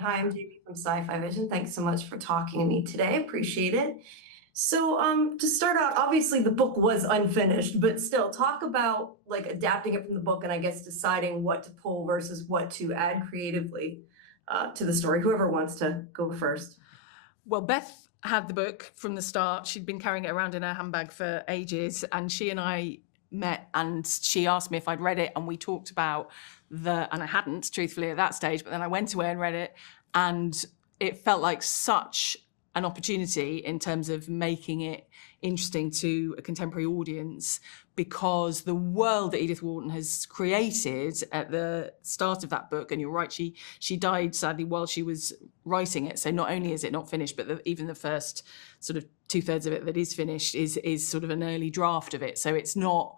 Hi, I'm JP from SciFi Vision. Thanks so much for talking to me today. Appreciate it. So, to start out, obviously the book was unfinished, but still, talk about like adapting it from the book and I guess deciding what to pull versus what to add creatively to the story. Whoever wants to go first. Well, Beth had the book from the start. She'd been carrying it around in her handbag for ages, and she and I met, and she asked me if I'd read it, and we talked about and I hadn't, truthfully, at that stage, but then I went away and read it, and it felt like such an opportunity in terms of making it interesting to a contemporary audience, because the world that Edith Wharton has created at the start of that book, and you're right, she died sadly while she was writing it, so not only is it not finished, but even the first sort of 2/3 of it that is finished is sort of an early draft of it, so it's not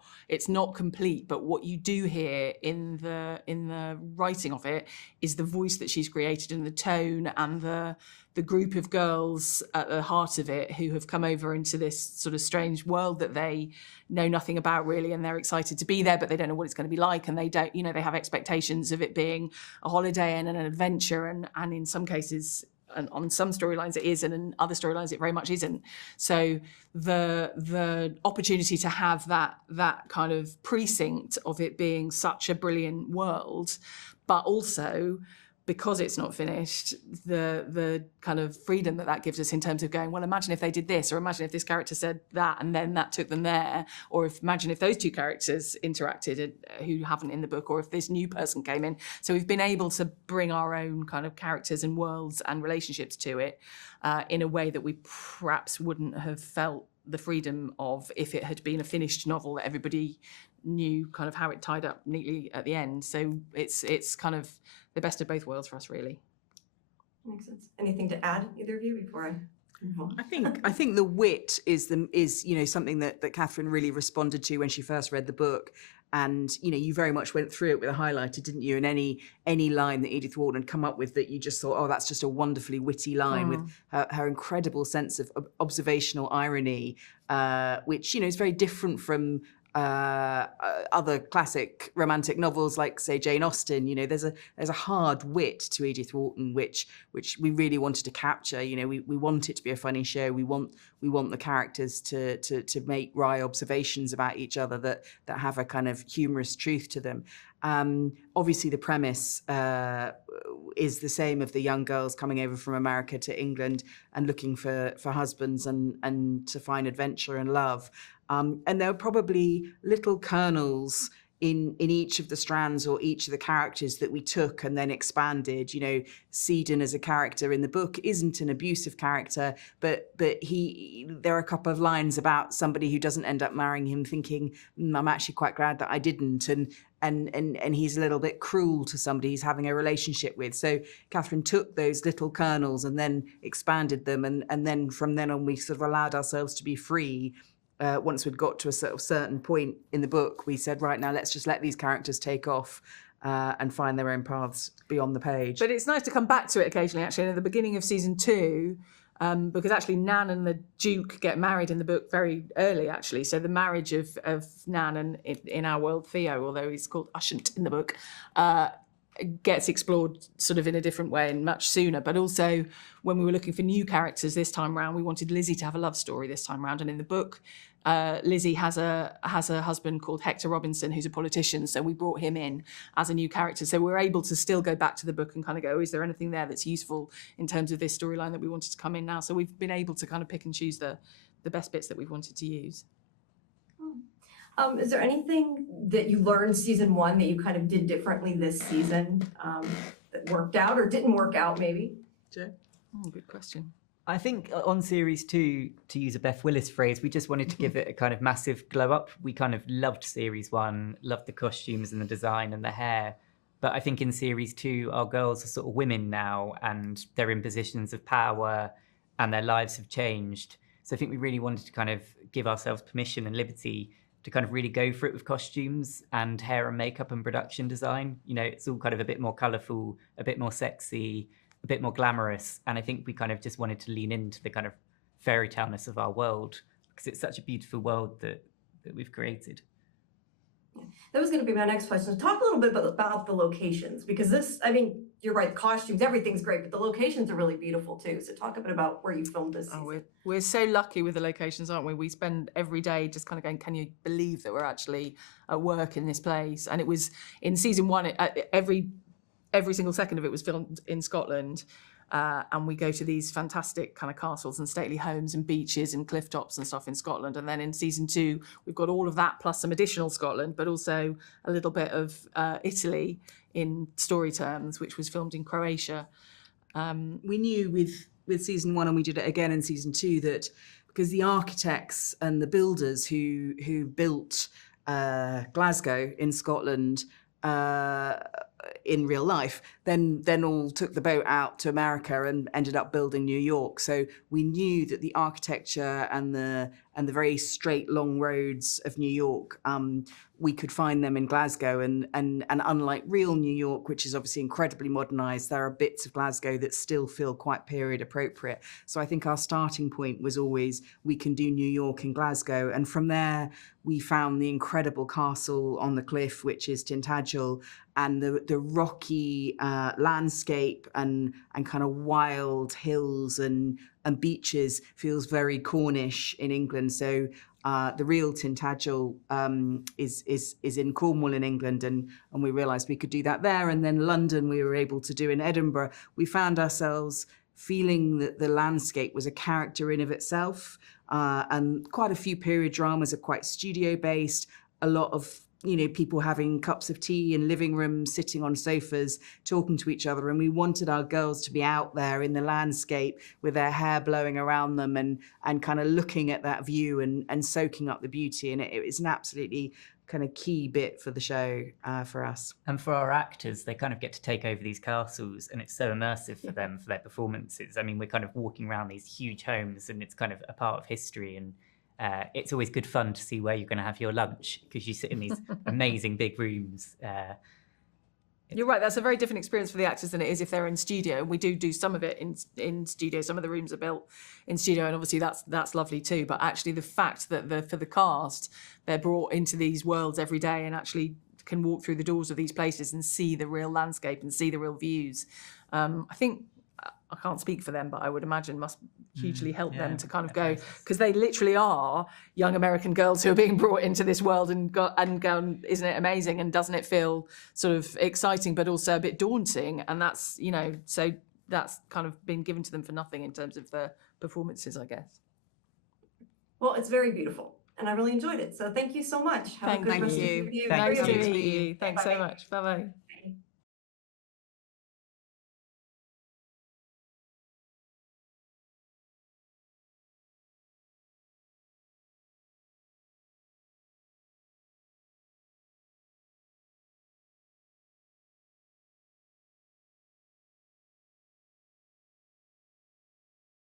complete. But what you do hear in the writing of it is the voice that she's created and the tone and the group of girls at the heart of it who have come over into this sort of strange world that they know nothing about really, and they're excited to be there, but they don't know what it's going to be like, and they don't, they have expectations of it being a holiday and an adventure, and in some cases, and on some storylines it is, and in other storylines it very much isn't. So the opportunity to have that kind of precinct of it being such a brilliant world, but also because it's not finished, the kind of freedom that gives us in terms of going, well, imagine if they did this, or imagine if this character said that and then that took them there, or imagine if those two characters interacted who haven't in the book, or if this new person came in. So we've been able to bring our own kind of characters and worlds and relationships to it in a way that we perhaps wouldn't have felt the freedom of if it had been a finished novel that everybody knew kind of how it tied up neatly at the end. So it's kind of the best of both worlds for us, really. Makes sense. Anything to add, either of you, before I move on? I think the wit is something that Katherine really responded to when she first read the book. And you very much went through it with a highlighter, didn't you? And any line that Edith Wharton had come up with that you just thought, oh, that's just a wonderfully witty line, with her incredible sense of observational irony, which is very different from other classic romantic novels like, say, Jane Austen. There's a hard wit to Edith Wharton, which we really wanted to capture. We want it to be a funny show. We want the characters to make wry observations about each other that have a kind of humorous truth to them. Obviously, the premise is the same, of the young girls coming over from America to England and looking for husbands and to find adventure and love. And there are probably little kernels in each of the strands or each of the characters that we took and then expanded. Seddon as a character in the book isn't an abusive character, but there are a couple of lines about somebody who doesn't end up marrying him thinking, I'm actually quite glad that I didn't. And he's a little bit cruel to somebody he's having a relationship with. So Katherine took those little kernels and then expanded them. And then from then on, we sort of allowed ourselves to be free. Once we'd got to a sort of certain point in the book, we said, right, now let's just let these characters take off and find their own paths beyond the page. But it's nice to come back to it occasionally, actually. And at the beginning of season 2, because actually Nan and the Duke get married in the book very early, actually. So the marriage of Nan and, in our world, Theo, although he's called Ushant in the book, gets explored sort of in a different way and much sooner. But also, when we were looking for new characters this time round, we wanted Lizzie to have a love story this time round. And in the book, Lizzie has a husband called Hector Robinson, who's a politician. So we brought him in as a new character. So we're able to still go back to the book and kind of go, is there anything there that's useful in terms of this storyline that we wanted to come in now? So we've been able to kind of pick and choose the best bits that we've wanted to use. Is there anything that you learned season 1 that you kind of did differently this season that worked out or didn't work out, maybe? Joe? Good question. I think on series 2, to use a Beth Willis phrase, we just wanted to give it a kind of massive glow up. We kind of loved series 1, loved the costumes and the design and the hair. But I think in series 2, our girls are sort of women now, and they're in positions of power and their lives have changed. So I think we really wanted to kind of give ourselves permission and liberty to kind of really go for it with costumes and hair and makeup and production design. It's all kind of a bit more colourful, a bit more sexy, a bit more glamorous. And I think we kind of just wanted to lean into the kind of fairy tale-ness of our world, because it's such a beautiful world that we've created. Yeah. That was going to be my next question. Talk a little bit about the locations, because this, you're right, the costumes, everything's great, but the locations are really beautiful too. So talk a bit about where you filmed this season. Oh, we're so lucky with the locations, aren't we? We spend every day just kind of going, can you believe that we're actually at work in this place? And it was in season 1, every single second of it was filmed in Scotland. And we go to these fantastic kind of castles and stately homes and beaches and cliff tops and stuff in Scotland. And then in season 2, we've got all of that plus some additional Scotland, but also a little bit of Italy in story terms, which was filmed in Croatia. We knew with season 1, and we did it again in season 2, that because the architects and the builders who built Glasgow in Scotland in real life, then all took the boat out to America and ended up building New York. So we knew that the architecture and the very straight long roads of New York, we could find them in Glasgow, and unlike real New York, which is obviously incredibly modernized, there are bits of Glasgow that still feel quite period appropriate. So I think our starting point was always, we can do New York and Glasgow, and from there we found the incredible castle on the cliff, which is Tintagel, and the rocky landscape and kind of wild hills and beaches feels very Cornish in England. So the real Tintagel is in Cornwall in England, and we realised we could do that there. And then London we were able to do in Edinburgh. We found ourselves feeling that the landscape was a character in of itself, and quite a few period dramas are quite studio based. A lot of people having cups of tea in living rooms, sitting on sofas, talking to each other. And we wanted our girls to be out there in the landscape with their hair blowing around them and kind of looking at that view and soaking up the beauty. And it was an absolutely kind of key bit for the show for us. And for our actors, they kind of get to take over these castles, and it's so immersive for them for their performances. I mean, we're kind of walking around these huge homes, and it's kind of a part of history. And it's always good fun to see where you're going to have your lunch, because you sit in these amazing big rooms. You're right. That's a very different experience for the actors than it is if they're in studio. We do some of it in studio. Some of the rooms are built in studio, and obviously that's lovely too. But actually, the fact that for the cast, they're brought into these worlds every day and actually can walk through the doors of these places and see the real landscape and see the real views. I think, I can't speak for them, but I would imagine must hugely help them to kind of go, because they literally are young American girls who are being brought into this world and go, isn't it amazing? And doesn't it feel sort of exciting, but also a bit daunting? And that's, so that's kind of been given to them for nothing in terms of the performances, I guess. Well, it's very beautiful, and I really enjoyed it. So thank you so much. Have a good rest of your day. Nice to meet you. Thanks so much. Bye-bye.